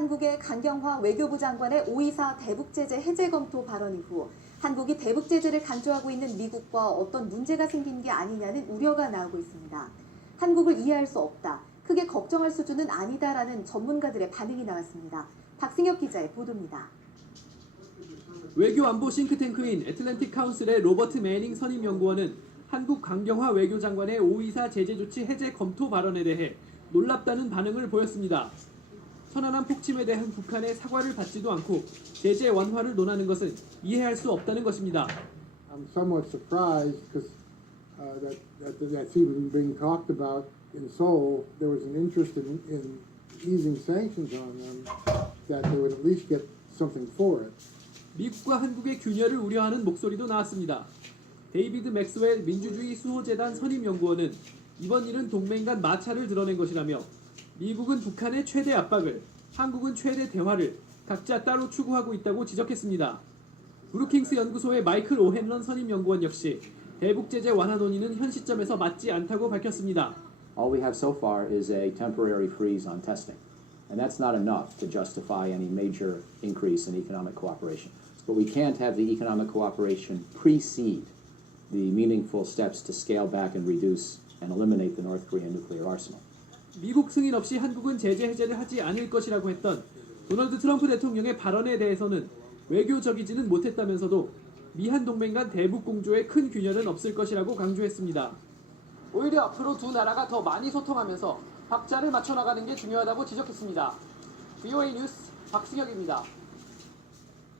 한국의 강경화 외교부 장관의 5.24 대북제재 해제 검토 발언 이후 한국이 대북제재를 강조하고 있는 미국과 어떤 문제가 생긴 게 아니냐는 우려가 나오고 있습니다. 한국을 이해할 수 없다, 크게 걱정할 수준은 아니다라는 전문가들의 반응이 나왔습니다. 박승혁 기자의 보도입니다. 외교안보 싱크탱크인 애틀랜틱 카운슬의 로버트 매닝 선임연구원은 한국 강경화 외교장관의 5.24 제재조치 해제 검토 발언에 대해 놀랍다는 반응을 보였습니다. 천안함 폭침에 대한 북한의 사과를 받지도 않고 제재 완화를 논하는 것은 이해할 수 없다는 것입니다. I'm somewhat surprised because that's even being talked about in Seoul. There was an interest in easing sanctions on them, that they would at least get something for it. 미국과 한국의 균열을 우려하는 목소리도 나왔습니다. 데이비드 맥스웰 민주주의 수호재단 선임연구원은 이번 일은 동맹 간 마찰을 드러낸 것이라며 미국은 북한의 최대 압박을, 한국은 최대 대화를 각자 따로 추구하고 있다고 지적했습니다. 브루킹스 연구소의 마이클 오헨런 선임연구원 역시 대북제재 완화 논의는 현 시점에서 맞지 않다고 밝혔습니다. All we have so far is a temporary freeze on testing, and that's not enough to justify any major increase in economic cooperation. But we can't have the economic cooperation precede the meaningful steps to scale back and reduce and eliminate the North Korean nuclear arsenal. 미국 승인 없이 한국은 제재 해제를 하지 않을 것이라고 했던 도널드 트럼프 대통령의 발언에 대해서는 외교적이지는 못했다면서도 미한 동맹 간 대북 공조에 큰 균열은 없을 것이라고 강조했습니다. 오히려 앞으로 두 나라가 더 많이 소통하면서 박자를 맞춰 나가는 게 중요하다고 지적했습니다. VOA 뉴스 박승혁입니다.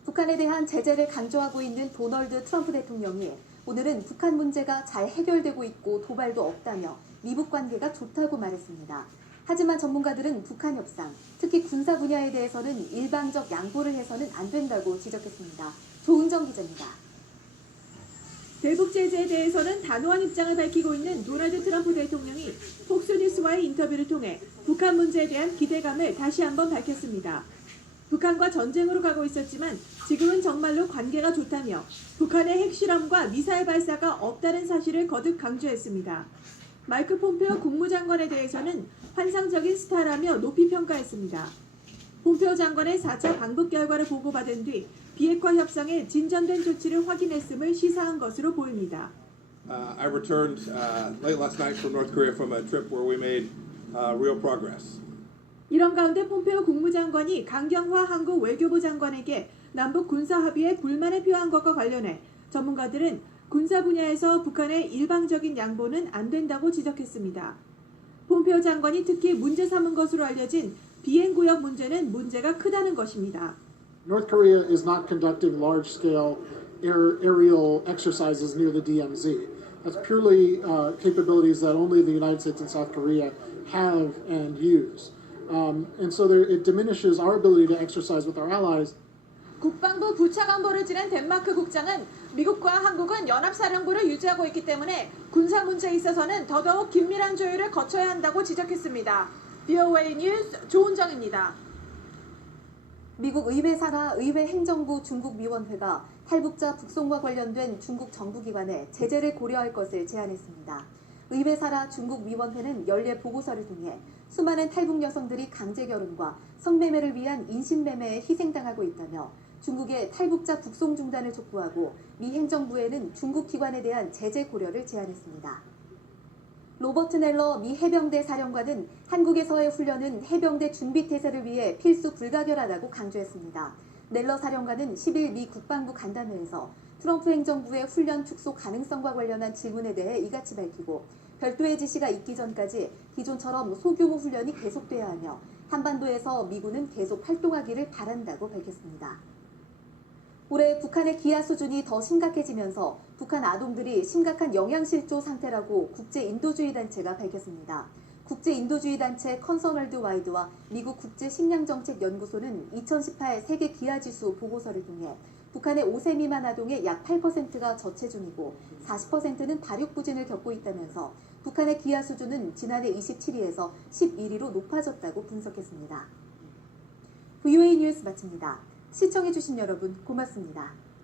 북한에 대한 제재를 강조하고 있는 도널드 트럼프 대통령이 오늘은 북한 문제가 잘 해결되고 있고 도발도 없다며 미북 관계가 좋다고 말했습니다. 하지만 전문가들은 북한 협상, 특히 군사 분야에 대해서는 일방적 양보를 해서는 안 된다고 지적했습니다. 조은정 기자입니다. 대북 제재에 대해서는 단호한 입장을 밝히고 있는 도널드 트럼프 대통령이 폭스뉴스와의 인터뷰를 통해 북한 문제에 대한 기대감을 다시 한번 밝혔습니다. 북한과 전쟁으로 가고 있었지만 지금은 정말로 관계가 좋다며 북한의 핵실험과 미사일 발사가 없다는 사실을 거듭 강조했습니다. 마이크 폼페오 국무장관에 대해서는 환상적인 스타라며 높이 평가했습니다. 폼페오 장관의 4차 방북 결과를 보고받은 뒤 비핵화 협상에 진전된 조치를 확인했음을 시사한 것으로 보입니다. I returned late last night from North Korea from a trip where we made real progress. 이런 가운데 폼페오 국무장관이 강경화 한국 외교부 장관에게 남북 군사 합의에 불만을 표한 것과 관련해 전문가들은 군사 분야에서 북한의 일방적인 양보는 안 된다고 지적했습니다. 폼페오 장관이 특히 문제 삼은 것으로 알려진 비행구역 문제는 문제가 크다는 것입니다. North Korea is not conducting large-scale aerial exercises near the DMZ. That's purely capabilities that only the United States and South Korea have and use. And so it diminishes our ability to exercise with our allies. 국방부 부차관보를 지낸 덴마크 국장은 미국과 한국은 연합사령부를 유지하고 있기 때문에 군사 문제에 있어서는 더더욱 긴밀한 조율을 거쳐야 한다고 지적했습니다. VOA 뉴스 조은정입니다. 미국 의회 산하 의회 행정부 중국위원회가 탈북자 북송과 관련된 중국 정부기관에 제재를 고려할 것을 제안했습니다. 의회 산하 중국위원회는 연례 보고서를 통해 수많은 탈북 여성들이 강제결혼과 성매매를 위한 인신매매에 희생당하고 있다며 중국의 탈북자 북송 중단을 촉구하고 미 행정부에는 중국 기관에 대한 제재 고려를 제안했습니다. 로버트 넬러 미 해병대 사령관은 한국에서의 훈련은 해병대 준비태세를 위해 필수 불가결하다고 강조했습니다. 넬러 사령관은 10일 미 국방부 간담회에서 트럼프 행정부의 훈련 축소 가능성과 관련한 질문에 대해 이같이 밝히고 별도의 지시가 있기 전까지 기존처럼 소규모 훈련이 계속돼야 하며 한반도에서 미군은 계속 활동하기를 바란다고 밝혔습니다. 올해 북한의 기아 수준이 더 심각해지면서 북한 아동들이 심각한 영양실조 상태라고 국제인도주의 단체가 밝혔습니다. 국제인도주의 단체 컨서널드 와이드와 미국 국제식량정책연구소는 2018 세계 기아지수 보고서를 통해 북한의 5세 미만 아동의 약 8%가 저체중이고 40%는 다육부진을 겪고 있다면서 북한의 기아 수준은 지난해 27위에서 11위로 높아졌다고 분석했습니다. VOA 뉴스 마칩니다. 시청해주신 여러분 고맙습니다.